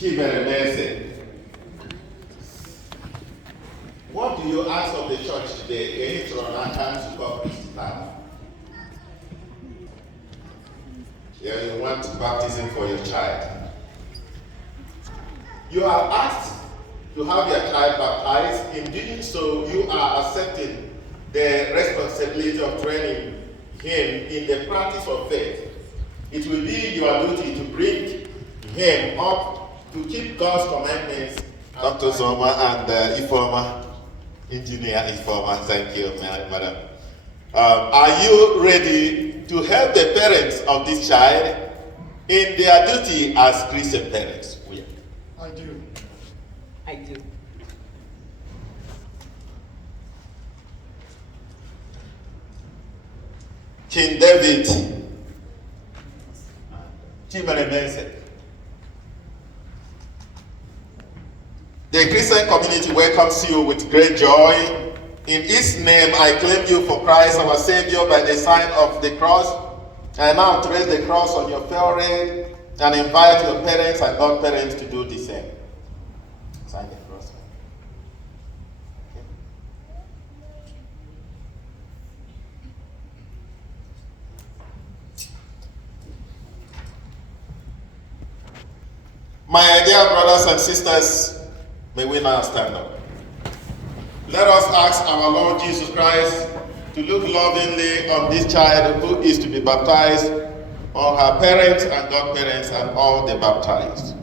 Chimeremeze. What do you ask of the church today? Yeah, you want baptism for your child. You are asked to have your child baptized. In doing so, you are accepting the responsibility of training him in the practice of faith. It will be your duty to bring him up to keep God's commandments. Dr. Zoma and Ifoma, Engineer Ifoma, thank you, Madam. Are you ready to help the parents of this child in their duty as Christian parents? I do. I do. King David, Chimeremeze. The Christian community welcomes you with great joy. In His name, I claim you for Christ, our Savior, by the sign of the cross. I now trace the cross on your forehead and invite your parents and godparents to do the same. Sign the cross. Okay. My dear brothers and sisters, may we now stand up. Let us ask our Lord Jesus Christ to look lovingly on this child who is to be baptized, on her parents and godparents and all the baptized.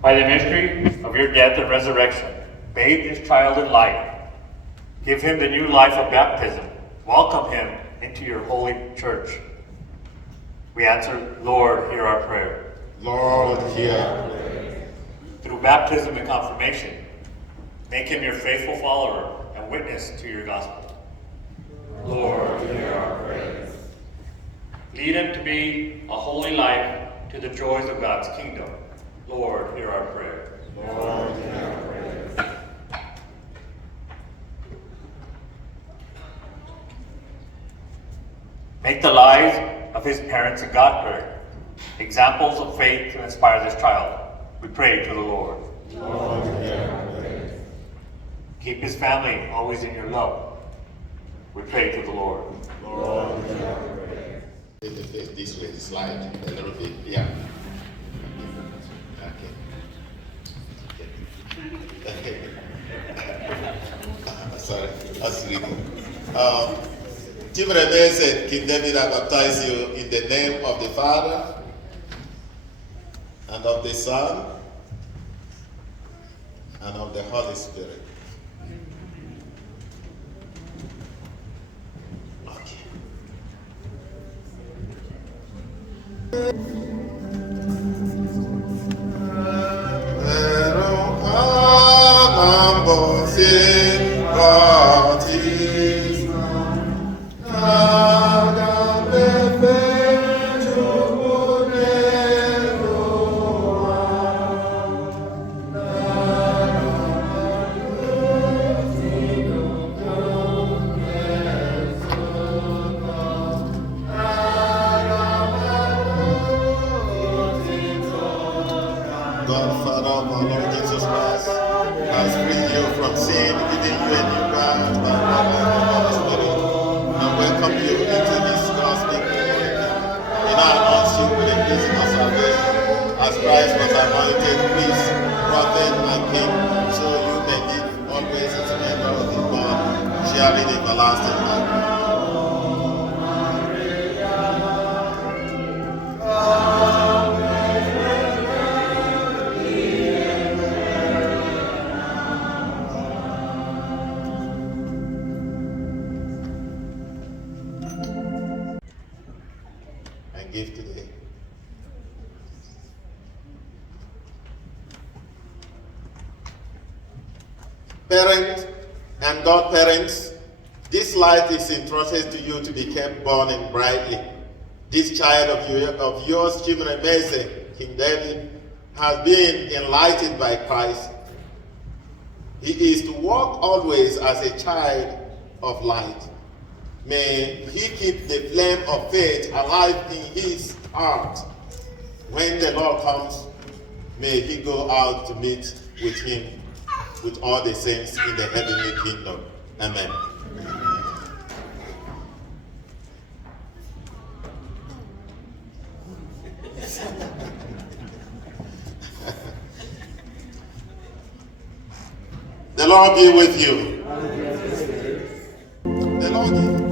By the mystery of your death and resurrection, bathe this child in light. Give him the new life of baptism. Welcome him into your holy church. We answer, Lord, hear our prayer. Lord, hear our prayer. Through baptism and confirmation, make him your faithful follower and witness to your gospel. Lord, hear our prayer. Lead him to be a holy life to the joys of God's kingdom. Lord, hear our prayer. Lord, hear our prayer. Make the lives of his parents and godparents examples of faith to inspire this child. We pray to the Lord. Lord, hear our prayer. Keep his family always in your love. We pray to the Lord. Lord, hear our prayer. This way, slide a little bit, yeah. Okay. Sorry, that's reading. Chimeremeze, King David, I baptize you in the name of the Father, and of the Son, and of the Holy Spirit. God, Father of our Lord Jesus Christ, has freed you from sin, giving you a new birth by water and the Holy Spirit, and welcome you into this gospel community. We now announce you with the blessing of salvation, as Christ was anointed priest, prophet, and king, so you may live always as a member of the body, sharing everlasting life. Give today. Parents and godparents, this light is entrusted to you to be kept burning brightly. This child of yours, Chimeremeze, King David, has been enlightened by Christ. He is to walk always as a child of light. May he keep the flame of faith alive in his heart. When the Lord comes, may he go out to meet with him, with all the saints in the heavenly kingdom. Amen. The Lord be with you. The Lord be